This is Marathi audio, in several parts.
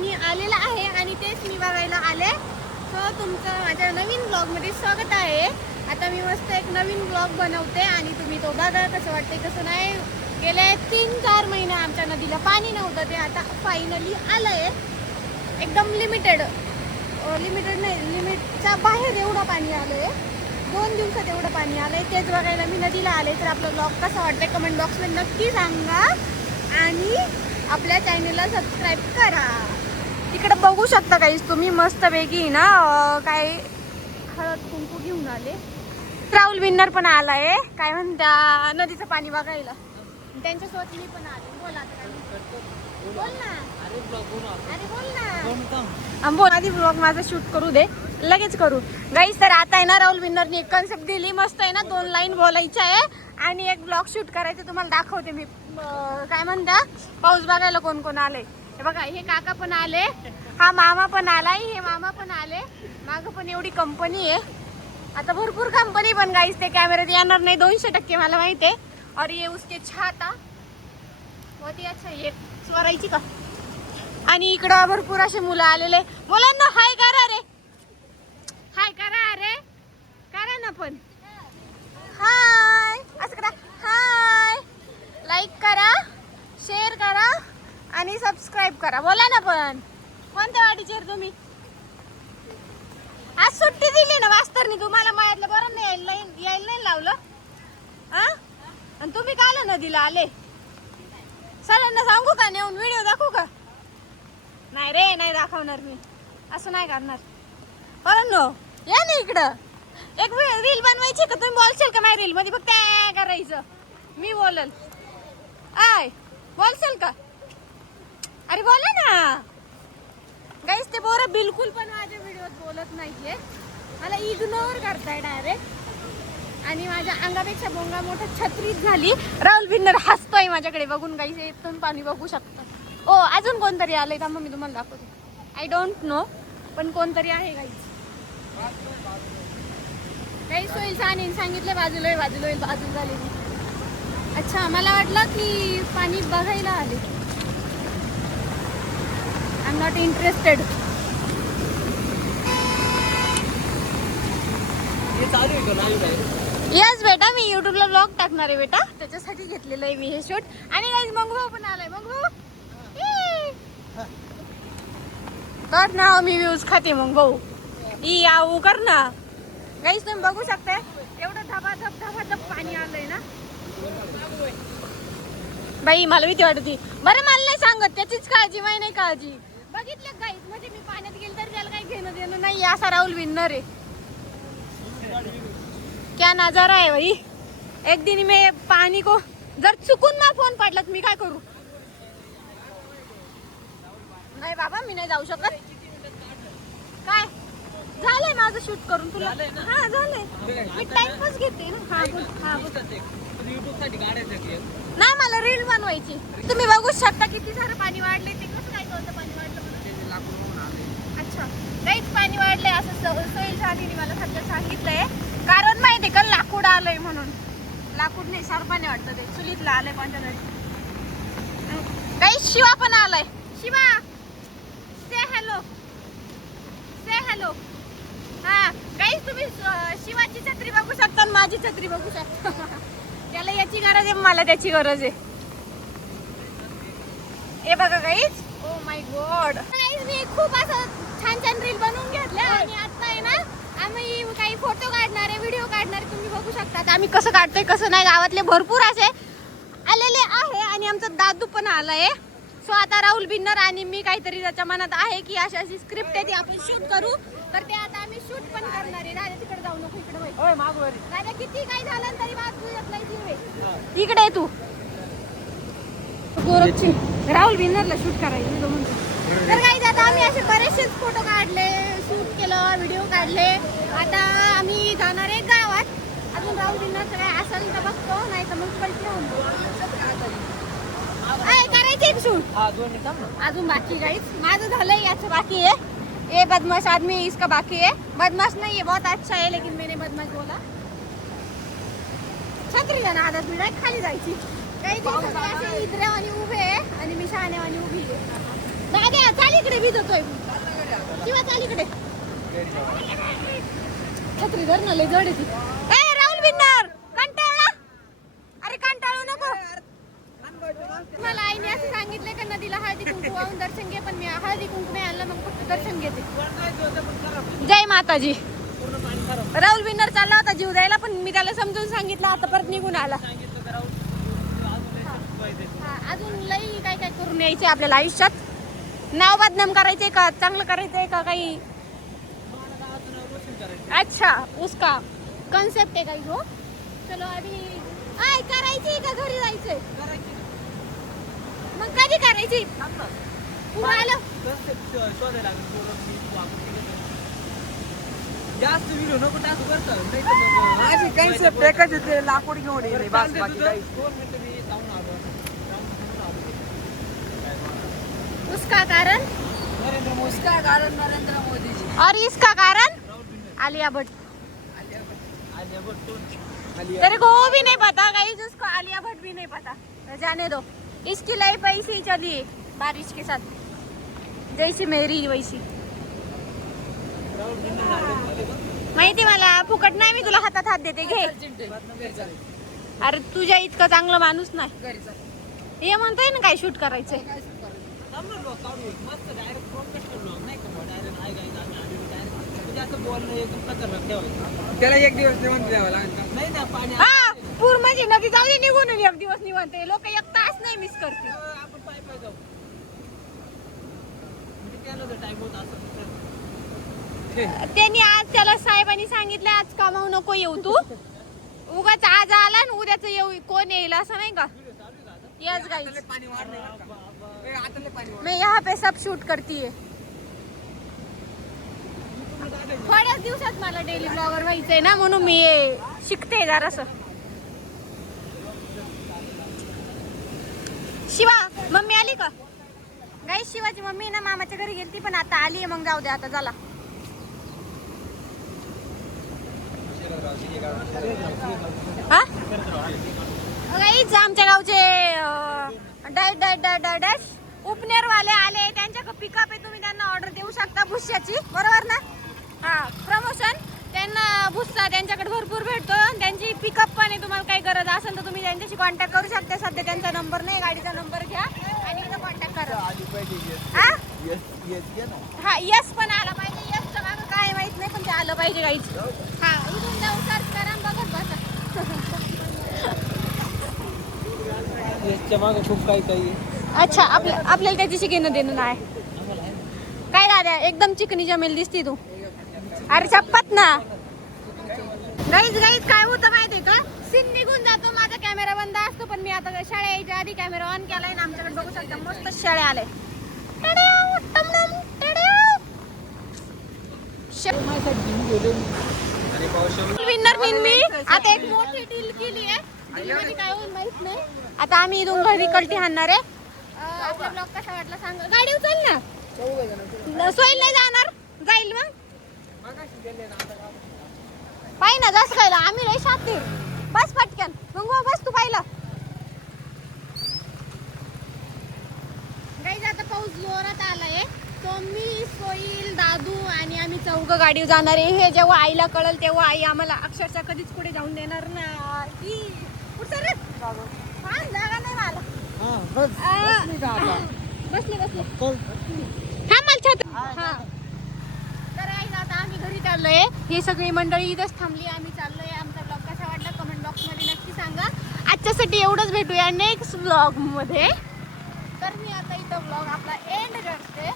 पाणी आलेलं आहे आणि तेच मी बघायला आले. सो तुमचं माझ्या नवीन ब्लॉगमध्ये स्वागत आहे. आता मी मस्त एक नवीन ब्लॉग बनवते आणि तुम्ही तो बघा कसं वाटते कसं नाही. गेले 3-4 महिने आमच्या नदीला पाणी नव्हतं, ते आता फायनली आलं आहे. एकदम लिमिटेड नाही, लिमिटच्या बाहेर एवढं पाणी आलं आहे. 2 दिवसात एवढं पाणी आलं आहे. तेच बघायला मी नदीला आले. तर आपला ब्लॉग कसा वाटतंय कमेंट बॉक्समध्ये नक्की सांगा आणि आपल्या चॅनलला सबस्क्राईब करा. तिकडे बघू शकता काहीच तुम्ही मस्तपैकी ना काय हळद कुंकू घेऊन आले. राहुल विन्नर पण आलाय, काय म्हणता नदीचं पाणी बघायला. त्यांच्यासोबत मी पण आले. बोल आता बोल ना. अरे बोल ना. बोल आधी ब्लॉग माझा शूट करू दे, लगेच करू. गाईस तर आता आहे ना राहुल विन्नरने एक कन्सेप्ट दिली मस्त आहे ना. 2 लाईन बोलायच्या आहे आणि एक ब्लॉग शूट करायचं. तुम्हाला दाखवते मी काय म्हणता पाऊस बघायला कोण कोण आले. हे बघा, हे काका पण आले, हा मामा पण आलाय, हे मामा पण आले. मागं पण एवढी कंपनी आहे. आता भरपूर कंपनी पण गाईस ते कॅमेऱ्यात येणार नाही 200% मला माहिती आहे. और ये उसके छाता बहुत ही अच्छा. ये स्वरायची का. आणि इकडं भरपूर असे मुलं आलेले. मुलांना हाय करा रे, हाय करा रे, करा ना पण हाय. असं करा, हाय. लाईक करा, शेअर करा आणि सबस्क्राईब करा. बोला ना पण. कोणत्या वाडीचे तुम्ही. आज सुट्टी दिली ना मास्तरनी तुम्हाला. मळ्यातलं बरं नाही यायला नाही लावलं आणि तुम्ही का आला नदीला आले. सगळ्यांना सांगू का, नेऊन व्हिडिओ दाखवू का. नाही रे, नाही दाखवणार मी, असं नाही करणार. बरं नो या ना इकडं. एक रील बनवायची का. तुम्ही बोलशाल का माझ्या रील मध्ये फक्त करायचं. मी बोलल आय बोलशाल का. अरे बोला ना गाईस. ते पोरं बिलकुल पण माझ्या व्हिडिओत बोलत नाहीये, मला इग्नोर करताय डायरेक्ट. आणि माझ्या अंगापेक्षा बोंगा मोठा छत्रीच झाली. राहुल विन्नर हसतोय माझ्याकडे बघून. गाईस इथून पाणी बघू शकता. ओ अजून कोणतरी आलंय का, मग मी तुम्हाला दाखवते. आय डोंट नो, पण कोणतरी आहे गाईस. गाईस होईल सांगितलं बाजूला होईल, बाजू झाली. अच्छा, मला वाटलं की पाणी बघायला आले. I am not interested. Yes बेटा, मी युट्यूबला ब्लॉग टाकणार आहे बेटा, त्याच्यासाठी घेतलेलं आहे मी हे शूट. आणि गाईस मंगू भाऊ पण आलाय. मंगू कर ना, मी व्ह्यूज खाते मग भाऊ. ई आऊ कर ना. गाईस तुम्ही बघू शकता एवढं धबाधप पाणी आलंय ना. बाई मला भीती वाटते. बरं मला नाही सांगत, त्याचीच काळजी माही नाही काळजी. बघितलं गाईस, म्हणजे मी पाण्यात गेल तर त्याला काही घेणं देणं नाही. असा राहुल विन्नर आहे. क्या नजारा है भाई. एक दिन में पानी को जर चुकून ना फोन पडला मी काय करू. नाही बाबा, मी नाही जाऊ शकत. काय झालंय माझं शूट करून तुला. हा झालंय, मी टाइमपास घेते ना. हा नाही, मला रील बनवायची. तुम्ही बघू शकता किती सारं पाणी वाढले. ते कसं काय कळतं पाणी वाढलं म्हणून. अच्छा काहीच पाणी वाढलंय असं सोयी झाली मला सध्या सांगितलंय. कारण माहिती का, लाकूड आलंय म्हणून. लाकूड नाही, सरपाने वाटतं ते चुलीतलं आलंय कोणत्या तरी. काही शिवा पण आलाय. शिवा से हॅलो, से हॅलो. हा काही तुम्ही शिवाची छत्री बघू शकता आणि माझी छत्री बघू शकता. त्याला याची गरज आहे, मला त्याची गरज आहे. हे बघा guys. Oh my god guys, मी खूप असं छान रील बनवून घेतल्या आणि आता आहे ना आम्ही काही फोटो काढणारे, व्हिडिओ काढणारे. तुम्ही बघू शकता आम्ही कसं काढतोय कसं नाही. गावातले भरपूर असे आलेले आहे आणि आमचा दादू पण आलाय. सो आता राहुल विन्नर आणि मी काहीतरी त्याच्या मनात आहे की अशी स्क्रिप्ट आहे ती आपण शूट करू. तर ते आता आम्ही शूट पण करणार आहे. दादा तिकडे जाऊ नको, इकडे दादा किती काही झालं तरी इकडे तू. गोरखची राहुल विन्नरला शूट करायचं. तर काही आता आम्ही असे बरेचसेच फोटो काढले, शूट केलं, व्हिडिओ काढले. आता आम्ही जाणार आहे गावात. अजून राहुल विन्नरचं काय असेल तर बघतो, नाही तर मग पलटी होऊन करायचे शूट. अजून बाकी गाईच माझं झालंय, याचं बाकी आहे. ये बदमाश आदमी इसका बाकी है. बदमाश नहीं है, बहुत अच्छा है, लेकिन मैंने बदमाश बोला. छत्री आहे ना आदत मी नाही खाली जायची. काही दिवसात असे इद्रेवानी उभे आहे आणि मी शहाण्यावानी उभी आहे. दादा चाली इकडे भिजतोय शिवा चाल इकडे छत्री धर ना लय जड आहे ती ए राहुल विन्नर कंटाळला अरे कंटाळू नको मला आईने असं सांगितलं का नदीला हळदी कुंकू वाहून दर्शन घे पण मी हळदी कुंकू नाही आणलं मग फक्त दर्शन घेते जय माताजी राहुल विन्नर चालला होता जीव द्यायला पण मी त्याला समजून सांगितलं आता परत निघून आला अजून लई काय काय करून यायचे आपल्याला आयुष्यात नाव बदनाम करायचंय का चांगलं करायचंय का काही अच्छा उसका कॉन्सेप्ट है काही हो चलो अभी आय करायची का घरी जायचंय मग कधी करायची पुढे आलं जास्त व्हिडिओ नको टाकू बरं नाही तर माझी कन्सेप्ट एकच आहे लाकूड घेऊन येणे बस बाकी काही उसका कारण नरेंद्र मोदी जी और इसका कारण आलिया भट्ट तेरे को वो भी नहीं पता गाइस उसको आलिया भट्ट भी नहीं पता तो जाने दो इसकी लाइफ ऐसी ही चली है बारिश के साथ जैसी मेरी वैसी माहिती मला फुकट नाही मी तुला हातात हात देते घे अरे तुझ्या इतकं चांगलं माणूस नाही हे म्हणतोय ना काय शूट करायचंय त्याला एक दिवस निवंत द्यावा लागेल नाही ना पाणी हा पूर म्हणजे नदी जाऊ दे निघून एक दिवस निवंत लोक एक तास नाही मिस करते आपण पाय पाय जाऊ त्याला टाइम होत असं त्यांनी आज त्याला साहेबांनी सांगितलं आज कामावू नको येऊ तू उगाच आज आला आणि उद्याच येऊ कोण येईल असं नाही का यस गाइस पाणी वाढलंय आता पाणी मैं यहाँ पे सब शूट करती है थोड्याच दिवसात मला डेली ब्लॉगर व्हायचंय ना म्हणून मी शिकते जरासं शिवा मम्मी आली का गाइस शिवाची मम्मी ना मामाच्या घरी गेलती पण आता आली पण जाऊ दे आता झाला हा गाइस आमच्या गावचे डॅश उपनेर वाले आले त्यांच्या पिकअप आहे तुम्ही त्यांना ऑर्डर देऊ शकता भुस्याची बरोबर ना हा प्रमोशन त्यांना भुस्सा त्यांच्याकडे भरपूर भेटतो त्यांची पिकअप पण आहे तुम्हाला काही गरज असेल तर तुम्ही त्यांच्याशी कॉन्टॅक्ट करू शकता सध्या त्यांचा नंबर नाही गाडीचा नंबर घ्या आणि इथं कॉन्टॅक्ट करा हा यस पण आला पाहिजे यसचं मागं काय माहित नाही पण ते आलं पाहिजे गाईच हा इथून जाऊन सर्च करा बघत बसा याच्या मागे खूप काही काही अच्छा आपल्याला त्याच्याशी घेणं देणं नाही काय दादा एकदम चिकनी जमेल दिसती तू अरे चप्पत ना गाईज काय होतं माहितीये का सीन निघून जातो माझा कॅमेरा बंद असतो पण मी आता शाळा यायच्या आधी कॅमेरा ऑन केलाय ना आमच्याकडे बघू शकता मस्त शाळे आले विनर मी आता एक मोठी डील केली आहे डीलमध्ये काय होईल माहित नाही आता आम्ही इथून घरी कल्टी हाणणार आहे आपला ब्लॉग कसा वाटला सांग गाडी उचल ना सोईल नाही जाणार जाईल मग पाहि ना जास्त खायला आम्ही लय शातीर बस पटकन मग बस तू पाहिलं गाईज आता पाऊस जोरात आलाय तो मी सोईल दादू आणि आम्ही चौघ गाडीवर जाणार आहे हे जेव्हा आईला कळल तेव्हा आई आम्हाला अक्षरशः कधीच पुढे जाऊन देणार नाही जागा नाही मला बसले हा मला छात हा तर आई ना आता आम्ही घरी चाललोय ही सगळी मंडळी इथंच थांबली आम्ही चाललोय आमचा ब्लॉग कसा वाटला कमेंट बॉक्स मध्ये नक्की सांगा आजच्यासाठी एवढंच भेटूया नेक्स्ट ब्लॉग मध्ये तर मी आता इथं ब्लॉग आपला एंड करते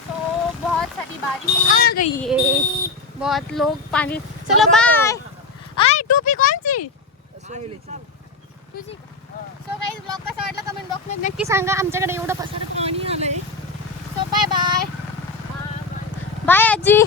तो बहुत सारी बारिश आ गई है बहुत लोग पानी चलो बाय आय टोपी कौन सी तुझी सो गाइस ब्लॉग कसा वाटला कमेंट बॉक्स मध्ये नक्की सांगा आमच्याकडे एवढं पसार पाणी आलंय सो बाय बाय बाय आजी